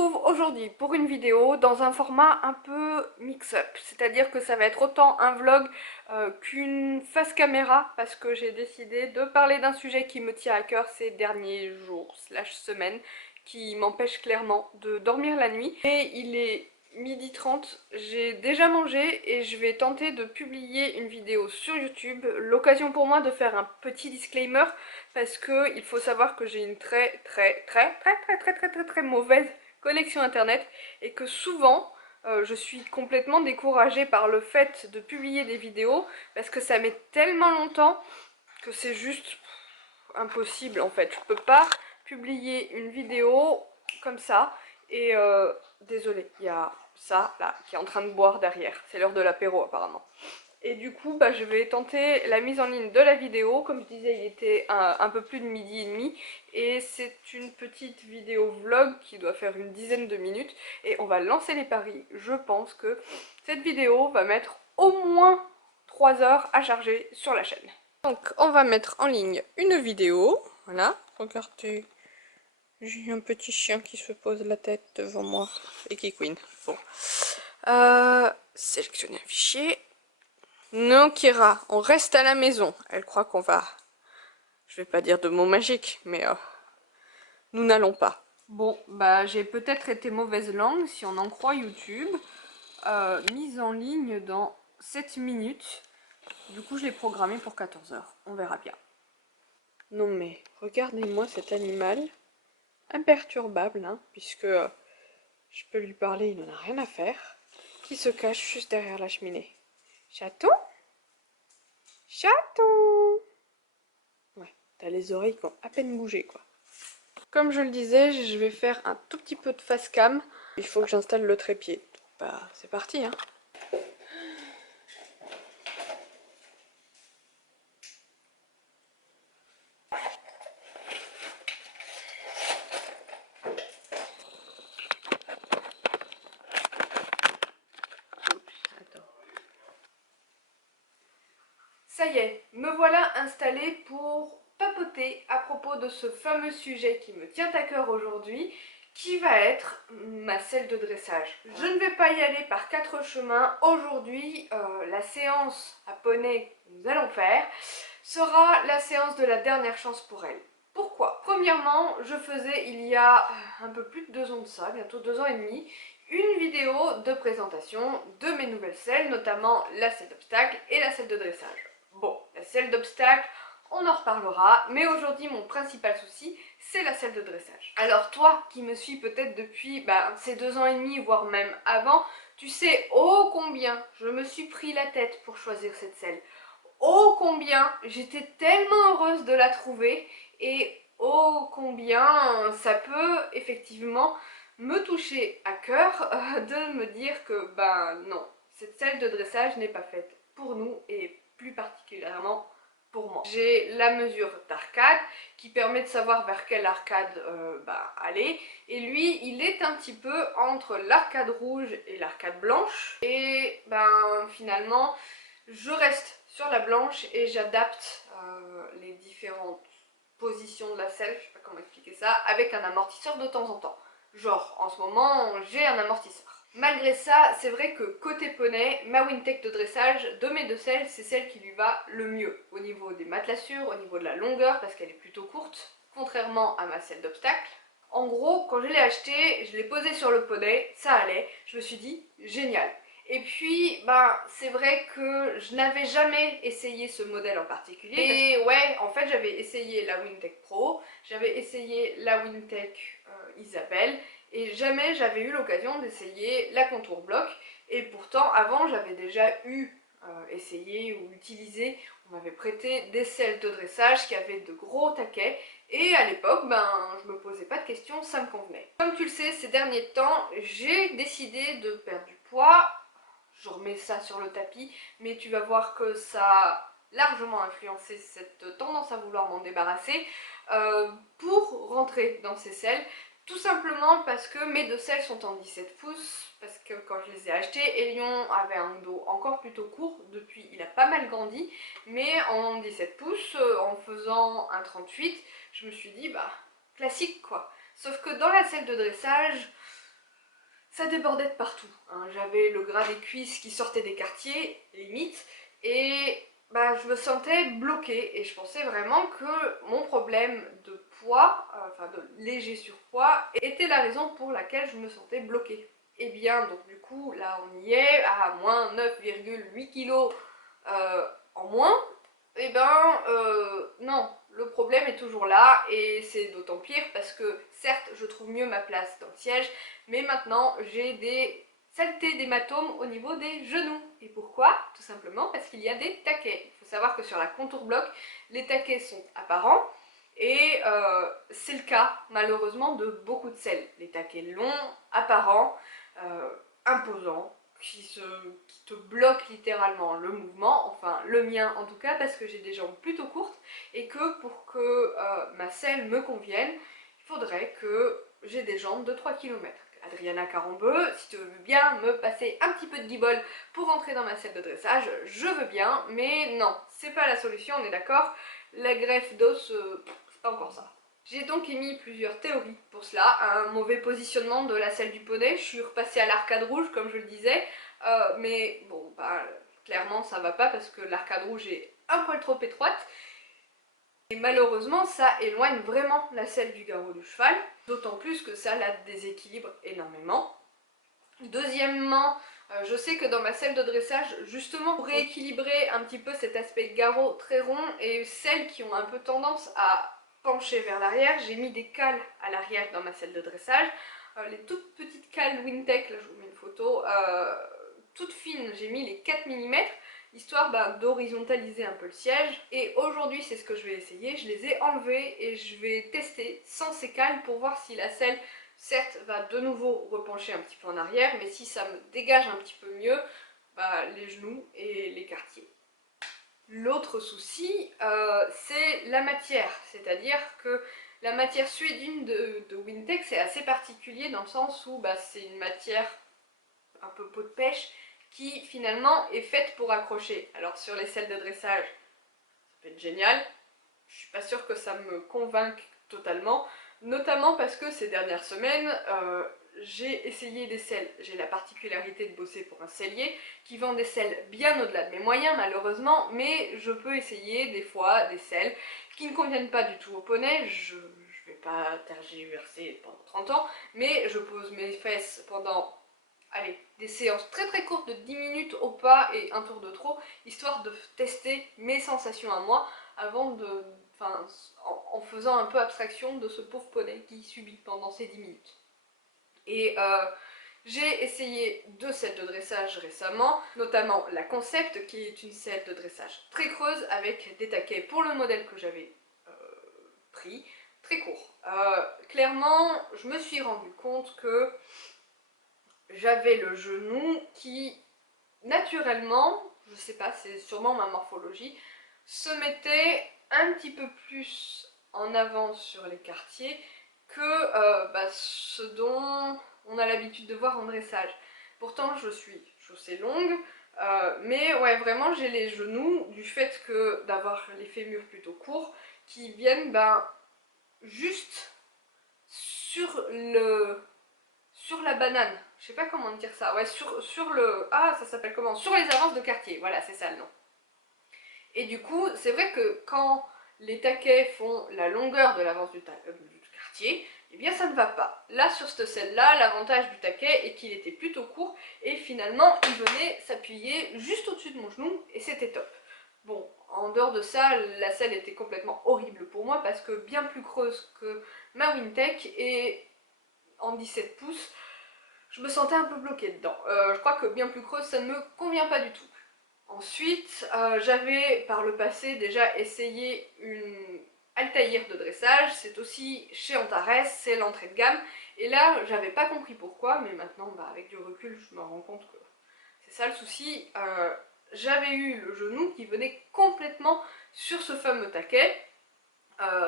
retrouve aujourd'hui pour une vidéo dans un format un peu mix-up, c'est-à-dire que ça va être autant un vlog qu'une face caméra parce que j'ai décidé de parler d'un sujet qui me tient à cœur ces derniers jours / semaines, qui m'empêche clairement de dormir la nuit. Et il est 12h30, j'ai déjà mangé et je vais tenter de publier une vidéo sur YouTube. L'occasion pour moi de faire un petit disclaimer parce que il faut savoir que j'ai une très mauvaise connexion internet et que souvent je suis complètement découragée par le fait de publier des vidéos parce que ça met tellement longtemps que c'est juste impossible en fait. Je peux pas publier une vidéo comme ça et désolée, il y a ça là qui est en train de boire derrière, c'est l'heure de l'apéro apparemment. Et du coup, je vais tenter la mise en ligne de la vidéo. Comme je disais, il était un peu plus de 12h30. Et c'est une petite vidéo vlog qui doit faire une dizaine de minutes. Et on va lancer les paris. Je pense que cette vidéo va mettre au moins 3 heures à charger sur la chaîne. Donc on va mettre en ligne une vidéo. Voilà, regardez. J'ai un petit chien qui se pose la tête devant moi et qui couine. Bon. Sélectionner un fichier. Non, Kira, on reste à la maison. Elle croit qu'on va... Je vais pas dire de mots magiques, mais nous n'allons pas. Bon, j'ai peut-être été mauvaise langue, si on en croit YouTube. Mise en ligne dans 7 minutes. Du coup, je l'ai programmé pour 14 heures. On verra bien. Non mais, regardez-moi cet animal. Imperturbable, hein, puisque je peux lui parler, il n'en a rien à faire. Qui se cache juste derrière la cheminée. Chaton? Chaton! Ouais, t'as les oreilles qui ont à peine bougé, quoi. Comme je le disais, je vais faire un tout petit peu de face cam. Il faut que j'installe le trépied. C'est parti, hein. Ça y est, me voilà installée pour papoter à propos de ce fameux sujet qui me tient à cœur aujourd'hui, qui va être ma selle de dressage. Je ne vais pas y aller par 4 chemins. Aujourd'hui, la séance à poney que nous allons faire sera la séance de la dernière chance pour elle. Pourquoi? Premièrement, je faisais il y a un peu plus de 2 ans de ça, bientôt 2 ans et demi, une vidéo de présentation de mes nouvelles selles, notamment la selle d'obstacle et la selle de dressage. Bon, la selle d'obstacle, on en reparlera, mais aujourd'hui mon principal souci, c'est la selle de dressage. Alors toi, qui me suis peut-être depuis ces 2 ans et demi, voire même avant, tu sais ô combien je me suis pris la tête pour choisir cette selle. Ô combien j'étais tellement heureuse de la trouver et ô combien ça peut effectivement me toucher à cœur de me dire que non, cette selle de dressage n'est pas faite pour nous et plus particulièrement pour moi. J'ai la mesure d'arcade qui permet de savoir vers quelle arcade aller, et lui il est un petit peu entre l'arcade rouge et l'arcade blanche, et finalement je reste sur la blanche et j'adapte les différentes positions de la selle, je sais pas comment expliquer ça, avec un amortisseur de temps en temps. Genre, en ce moment, j'ai un amortisseur. Malgré ça, c'est vrai que côté poney, ma Wintec de dressage, de mes 2 selles, c'est celle qui lui va le mieux. Au niveau des matelassures, au niveau de la longueur, parce qu'elle est plutôt courte, contrairement à ma selle d'obstacle. En gros, quand je l'ai achetée, je l'ai posée sur le poney, ça allait, je me suis dit, génial. Et puis, c'est vrai que je n'avais jamais essayé ce modèle en particulier. Et ouais, en fait, j'avais essayé la Wintec Pro, j'avais essayé la Wintec Isabelle, et jamais j'avais eu l'occasion d'essayer la Contour Block. Et pourtant, avant, j'avais déjà essayé ou utilisé, on m'avait prêté des selles de dressage qui avaient de gros taquets. Et à l'époque, je me posais pas de questions, ça me convenait. Comme tu le sais, ces derniers temps, j'ai décidé de perdre du poids. Je remets ça sur le tapis, mais tu vas voir que ça a largement influencé cette tendance à vouloir m'en débarrasser pour rentrer dans ces selles. Tout simplement parce que mes 2 selles sont en 17 pouces, parce que quand je les ai achetées, Elion avait un dos encore plutôt court, depuis il a pas mal grandi, mais en 17 pouces, en faisant un 38, je me suis dit classique quoi. Sauf que dans la selle de dressage, ça débordait de partout, hein. J'avais le gras des cuisses qui sortait des quartiers, limite, et bah, je me sentais bloquée et je pensais vraiment que mon problème de poids, enfin de léger surpoids, était la raison pour laquelle je me sentais bloquée. Et bien, donc du coup, là on y est, à moins 9,8 kg en moins, et ben non, le problème est toujours là et c'est d'autant pire parce que certes je trouve mieux ma place dans le siège, mais maintenant j'ai des saletés d'hématomes au niveau des genoux. Et pourquoi? Tout simplement parce qu'il y a des taquets. Il faut savoir que sur la contour bloc, les taquets sont apparents et c'est le cas malheureusement de beaucoup de selles. Les taquets longs, apparents, imposants, qui te bloquent littéralement le mouvement, enfin le mien en tout cas, parce que j'ai des jambes plutôt courtes et que pour que ma selle me convienne, il faudrait que j'ai des jambes de 3 km. Adriana Carambeu, si tu veux bien me passer un petit peu de guibole pour entrer dans ma selle de dressage, je veux bien, mais non, c'est pas la solution, on est d'accord, la greffe d'os, c'est pas encore ça. J'ai donc émis plusieurs théories pour cela, un mauvais positionnement de la selle du poney, je suis repassée à l'arcade rouge comme je le disais, mais bon, bah, clairement ça va pas parce que l'arcade rouge est un poil trop étroite, et malheureusement ça éloigne vraiment la selle du garrot du cheval, d'autant plus que ça la déséquilibre énormément. Deuxièmement, je sais que dans ma selle de dressage, justement pour rééquilibrer un petit peu cet aspect garrot très rond et celles qui ont un peu tendance à pencher vers l'arrière, j'ai mis des cales à l'arrière dans ma selle de dressage. Les toutes petites cales Wintech, là je vous mets une photo, toutes fines, j'ai mis les 4 mm, histoire d'horizontaliser un peu le siège. Et aujourd'hui c'est ce que je vais essayer, je les ai enlevées et je vais tester sans ces cales pour voir si la selle, certes, va de nouveau repencher un petit peu en arrière, mais si ça me dégage un petit peu mieux, bah, les genoux et les quartiers. L'autre souci, c'est la matière, c'est-à-dire que la matière suédine de Wintech, c'est assez particulier dans le sens où bah, c'est une matière un peu peau de pêche qui finalement est faite pour accrocher. Alors sur les selles de dressage, ça peut être génial, je suis pas sûre que ça me convainque totalement, notamment parce que ces dernières semaines, j'ai essayé des selles. J'ai la particularité de bosser pour un sellier qui vend des selles bien au-delà de mes moyens malheureusement, mais je peux essayer des fois des selles qui ne conviennent pas du tout au poney. Je vais pas tergiverser pendant 30 ans, mais je pose mes fesses pendant, allez, des séances très très courtes de 10 minutes au pas et un tour de trop, histoire de tester mes sensations à moi avant de, enfin, en faisant un peu abstraction de ce pauvre poney qui subit pendant ces 10 minutes. Et j'ai essayé deux selles de dressage récemment, notamment la Concept qui est une selle de dressage très creuse avec des taquets pour le modèle que j'avais pris, très court. Clairement, je me suis rendu compte que j'avais le genou qui, naturellement, je sais pas, c'est sûrement ma morphologie, se mettait un petit peu plus en avant sur les quartiers que ce dont on a l'habitude de voir en dressage. Pourtant, je suis chaussée longue, mais ouais, vraiment, j'ai les genoux, du fait que d'avoir les fémurs plutôt courts, qui viennent juste sur la banane, je sais pas comment dire ça, ouais, sur le, ah, ça s'appelle comment, sur les avances de quartier, voilà, c'est ça le nom. Et du coup, c'est vrai que quand les taquets font la longueur de l'avance du quartier, eh bien ça ne va pas. Là, sur cette selle-là, l'avantage du taquet est qu'il était plutôt court, et finalement, il venait s'appuyer juste au-dessus de mon genou, et c'était top. Bon, en dehors de ça, la selle était complètement horrible pour moi, parce que bien plus creuse que ma Wintech, et en 17 pouces, je me sentais un peu bloquée dedans. Je crois que bien plus creuse, ça ne me convient pas du tout. Ensuite, j'avais par le passé déjà essayé une Altaïr de dressage, c'est aussi chez Antares, c'est l'entrée de gamme, et là j'avais pas compris pourquoi, mais maintenant avec du recul je me rends compte que c'est ça le souci. J'avais eu le genou qui venait complètement sur ce fameux taquet,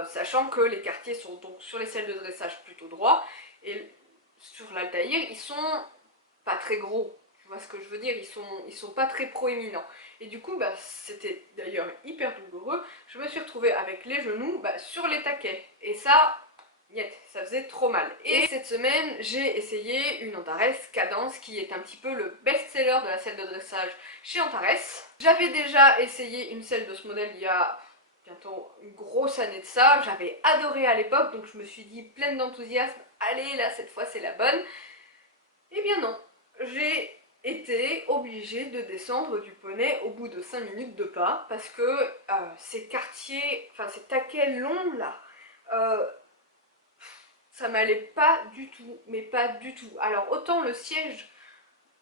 sachant que les quartiers sont donc sur les selles de dressage plutôt droits, et sur l'Altaïr ils sont pas très gros. Tu vois ce que je veux dire, ils sont pas très proéminents. Et du coup, c'était d'ailleurs hyper douloureux. Je me suis retrouvée avec les genoux sur les taquets. Et ça, niet, ça faisait trop mal. Et cette semaine, j'ai essayé une Antares Cadence qui est un petit peu le best-seller de la selle de dressage chez Antares. J'avais déjà essayé une selle de ce modèle il y a bientôt une grosse année de ça, j'avais adoré à l'époque, donc je me suis dit pleine d'enthousiasme, allez là cette fois c'est la bonne. Eh bien non, j'ai été obligée de descendre du poney au bout de 5 minutes de pas, parce que ces quartiers, enfin ces taquets longs là, ça m'allait pas du tout, mais pas du tout. Alors autant le siège,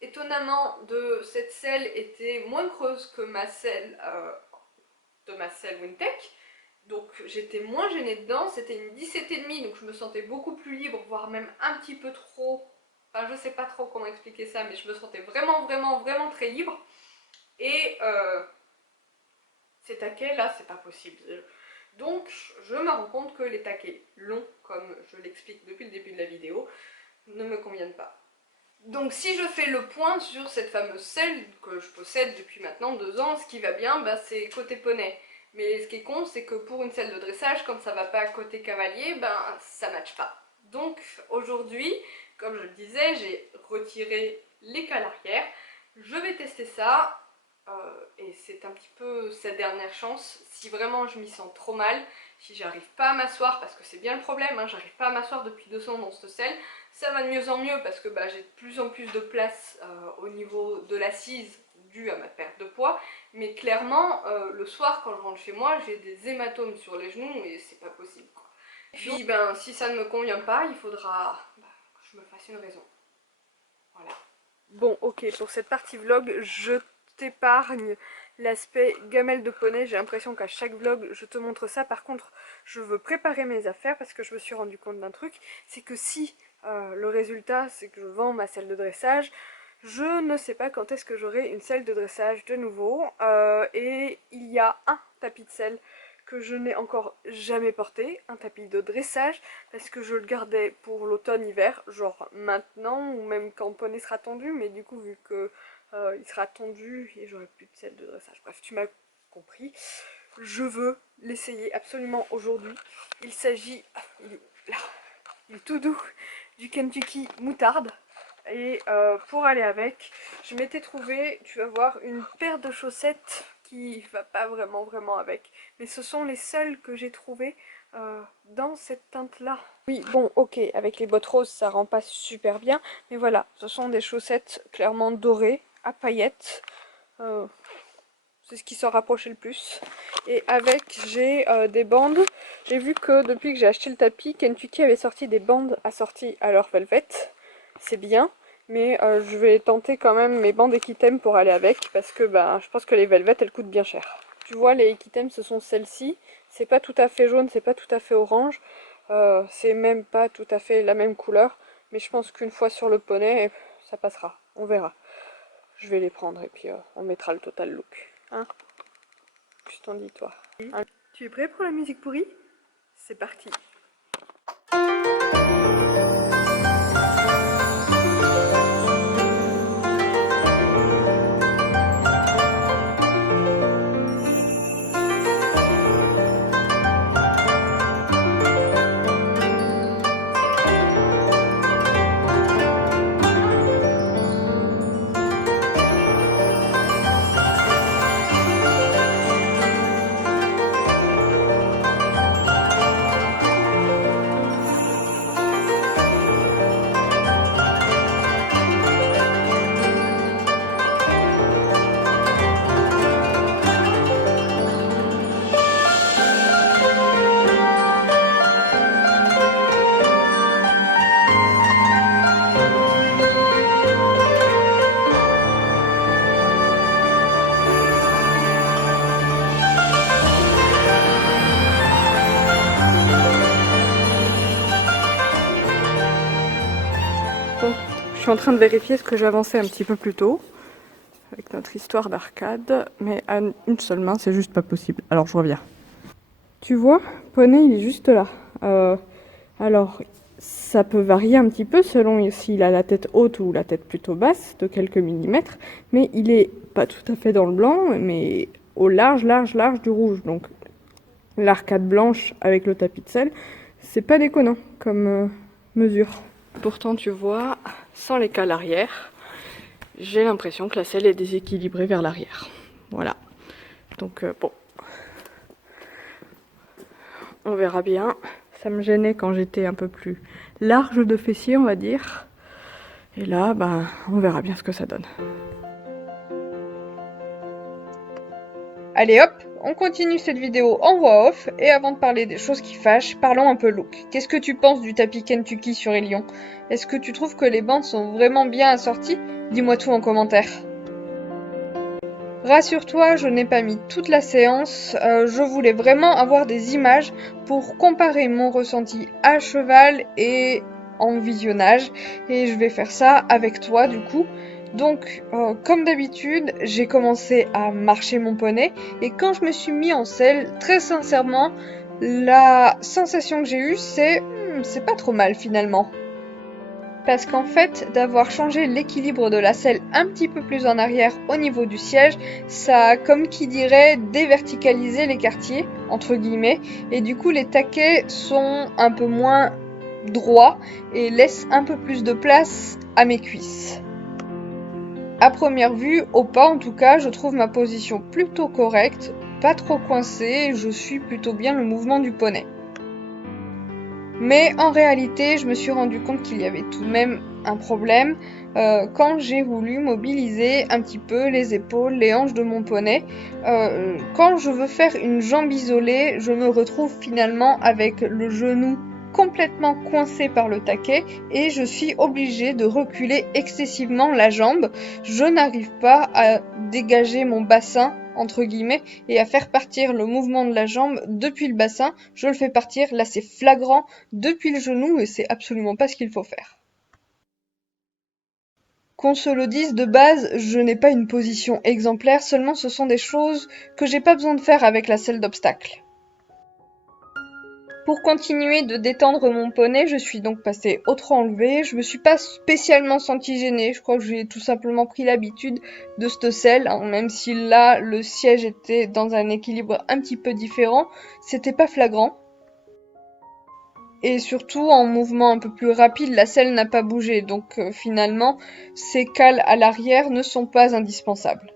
étonnamment, de cette selle était moins creuse que ma selle de ma selle Wintec, donc j'étais moins gênée dedans, c'était une 17,5 donc je me sentais beaucoup plus libre, voire même un petit peu trop, enfin je sais pas trop comment expliquer ça, mais je me sentais vraiment très libre, et ces taquets là c'est pas possible. Donc je me rends compte que les taquets longs, comme je l'explique depuis le début de la vidéo, ne me conviennent pas. Donc si je fais le point sur cette fameuse selle que je possède depuis maintenant 2 ans, ce qui va bien, bah, c'est côté poney. Mais ce qui est con, c'est que pour une selle de dressage, quand ça va pas côté cavalier, ben ça matche pas. Donc aujourd'hui, comme je le disais, j'ai retiré les cales arrière. Je vais tester ça, et c'est un petit peu cette dernière chance. Si vraiment je m'y sens trop mal, si j'arrive pas à m'asseoir, parce que c'est bien le problème, hein, j'arrive pas à m'asseoir depuis 2 ans dans cette selle, ça va de mieux en mieux parce que bah, j'ai de plus en plus de place au niveau de l'assise due à ma perte de poids, mais clairement le soir quand je rentre chez moi j'ai des hématomes sur les genoux et c'est pas possible quoi. Et puis ben si ça ne me convient pas, il faudra que je me fasse une raison. Voilà. Bon ok, pour cette partie vlog, je t'épargne l'aspect gamelle de poney. J'ai l'impression qu'à chaque vlog je te montre ça. Par contre je veux préparer mes affaires parce que je me suis rendu compte d'un truc, c'est que si le résultat c'est que je vends ma selle de dressage, je ne sais pas quand est-ce que j'aurai une selle de dressage de nouveau, et il y a un tapis de selle que je n'ai encore jamais porté, un tapis de dressage, parce que je le gardais pour l'automne-hiver, genre maintenant ou même quand le poney sera tendu, mais du coup vu que il sera tendu et j'aurai plus de selle de dressage. Bref, tu m'as compris. Je veux l'essayer absolument aujourd'hui. Il s'agit, il est là, il est tout doux, du Kentucky moutarde. Et pour aller avec, je m'étais trouvé, tu vas voir, une paire de chaussettes qui va pas vraiment avec. Mais ce sont les seules que j'ai trouvées dans cette teinte-là. Oui, bon, ok, avec les bottes roses, ça rend pas super bien. Mais voilà, ce sont des chaussettes clairement dorées, à paillettes. C'est ce qui s'en rapprochait le plus. Et avec, j'ai des bandes. J'ai vu que depuis que j'ai acheté le tapis, Kentucky avait sorti des bandes assorties à leur velvet. C'est bien, mais je vais tenter quand même mes bandes Equitem pour aller avec, parce que bah, je pense que les velvet elles coûtent bien cher. Tu vois, les Equitem ce sont celles-ci. C'est pas tout à fait jaune, c'est pas tout à fait orange. C'est même pas tout à fait la même couleur. Mais je pense qu'une fois sur le poney, ça passera. On verra. Je vais les prendre et puis on mettra le total look. Hein? Qu'est-ce que t'en dis toi? Hein? Tu es prêt pour la musique pourrie? C'est parti. Bon, je suis en train de vérifier ce que j'ai avancé un petit peu plus tôt avec notre histoire d'arcade, mais à une seule main c'est juste pas possible. Alors je reviens. Tu vois, poney il est juste là. Alors ça peut varier un petit peu selon s'il a la tête haute ou la tête plutôt basse de quelques millimètres, mais il est pas tout à fait dans le blanc, mais au large du rouge. Donc l'arcade blanche avec le tapis de selle, C'est pas déconnant comme mesure. Pourtant tu vois, sans les cales arrière, j'ai l'impression que la selle est déséquilibrée vers l'arrière. Voilà. Donc bon, on verra bien. Ça me gênait quand j'étais un peu plus large de fessier, on va dire. Et là, ben, on verra bien ce que ça donne. Allez hop, on continue cette vidéo en voix off. Et avant de parler des choses qui fâchent, parlons un peu look. Qu'est-ce que tu penses du tapis Kentucky sur Elion? Est-ce que tu trouves que les bandes sont vraiment bien assorties? Dis-moi tout en commentaire. Rassure-toi, je n'ai pas mis toute la séance, je voulais vraiment avoir des images pour comparer mon ressenti à cheval et en visionnage, et je vais faire ça avec toi du coup. Donc, comme d'habitude, j'ai commencé à marcher mon poney, et quand je me suis mis en selle, très sincèrement, la sensation que j'ai eue, c'est c'est pas trop mal finalement. Parce qu'en fait, d'avoir changé l'équilibre de la selle un petit peu plus en arrière au niveau du siège, ça a, comme qui dirait, déverticalisé les quartiers, entre guillemets, et du coup les taquets sont un peu moins droits et laissent un peu plus de place à mes cuisses. À première vue, au pas en tout cas, je trouve ma position plutôt correcte, pas trop coincée, je suis plutôt bien le mouvement du poney. Mais en réalité, je me suis rendu compte qu'il y avait tout de même un problème quand j'ai voulu mobiliser un petit peu les épaules, les hanches de mon poney. Quand je veux faire une jambe isolée, je me retrouve finalement avec le genou complètement coincé par le taquet et je suis obligée de reculer excessivement la jambe. Je n'arrive pas à dégager mon bassin entre guillemets, et à faire partir le mouvement de la jambe depuis le bassin. Je le fais partir, là c'est flagrant, depuis le genou, et c'est absolument pas ce qu'il faut faire. Qu'on se le dise, de base, je n'ai pas une position exemplaire, seulement ce sont des choses que j'ai pas besoin de faire avec la selle d'obstacle. Pour continuer de détendre mon poney, je suis donc passée au trot enlevé. Je me suis pas spécialement sentie gênée. Je crois que j'ai tout simplement pris l'habitude de cette selle, hein, même si là, le siège était dans un équilibre un petit peu différent. C'était pas flagrant. Et surtout, en mouvement un peu plus rapide, la selle n'a pas bougé. Donc finalement, ces cales à l'arrière ne sont pas indispensables.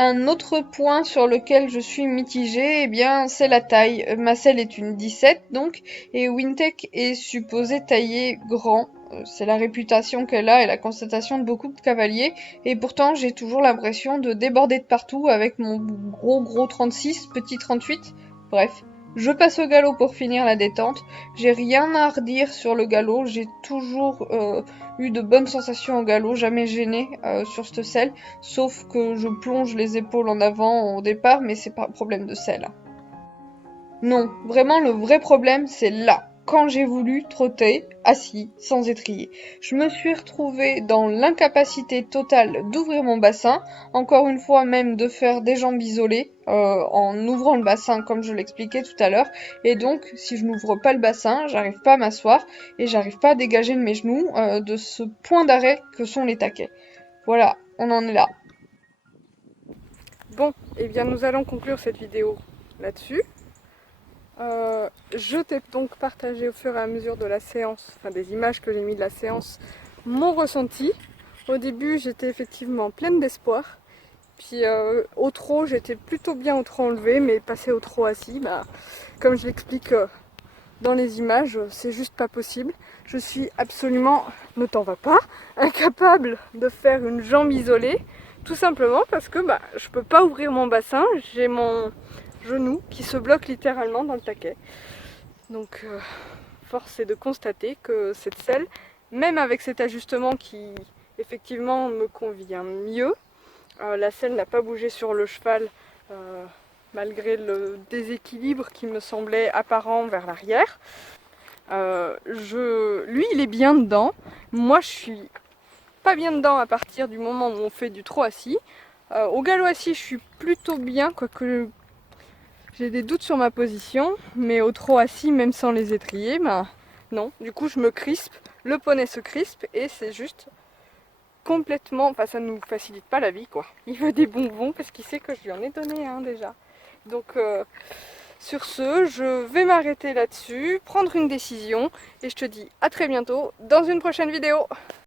Un autre point sur lequel je suis mitigée, eh bien, c'est la taille. Ma selle est une 17 donc, et Wintec est supposée tailler grand. C'est la réputation qu'elle a et la constatation de beaucoup de cavaliers. Et pourtant, j'ai toujours l'impression de déborder de partout avec mon gros 36, petit 38. Bref. Je passe au galop pour finir la détente. J'ai rien à redire sur le galop. J'ai toujours eu de bonnes sensations au galop, jamais gêné sur cette selle. Sauf que je plonge les épaules en avant au départ, mais c'est pas un problème de selle. Non, vraiment le vrai problème c'est là, quand j'ai voulu trotter, assis, sans étrier. Je me suis retrouvée dans l'incapacité totale d'ouvrir mon bassin, encore une fois même de faire des jambes isolées, en ouvrant le bassin comme je l'expliquais tout à l'heure, et donc si je n'ouvre pas le bassin, j'arrive pas à m'asseoir, et j'arrive pas à dégager de mes genoux de ce point d'arrêt que sont les taquets. Voilà, on en est là. Bon, et bien nous allons conclure cette vidéo là-dessus. Je t'ai donc partagé au fur et à mesure de la séance, enfin des images que j'ai mis de la séance, mon ressenti. Au début, j'étais effectivement pleine d'espoir. Puis au trot, j'étais plutôt bien au trot enlevé, mais passer au trot assis, bah, comme je l'explique dans les images, c'est juste pas possible. Je suis absolument, ne t'en va pas, incapable de faire une jambe isolée, tout simplement parce que bah, je peux pas ouvrir mon bassin, j'ai mon genou qui se bloque littéralement dans le taquet. Donc force est de constater que cette selle, même avec cet ajustement qui effectivement me convient mieux, la selle n'a pas bougé sur le cheval malgré le déséquilibre qui me semblait apparent vers l'arrière. Lui il est bien dedans, moi je suis pas bien dedans à partir du moment où on fait du trot assis. Au galop assis je suis plutôt bien, quoique j'ai des doutes sur ma position, mais au trot assis, même sans les étriers, bah non. Du coup, je me crispe, le poney se crispe et c'est juste complètement. Enfin, ça nous facilite pas la vie, quoi. Il veut des bonbons parce qu'il sait que je lui en ai donné un déjà. Donc, Sur ce, je vais m'arrêter là-dessus, prendre une décision et je te dis à très bientôt dans une prochaine vidéo.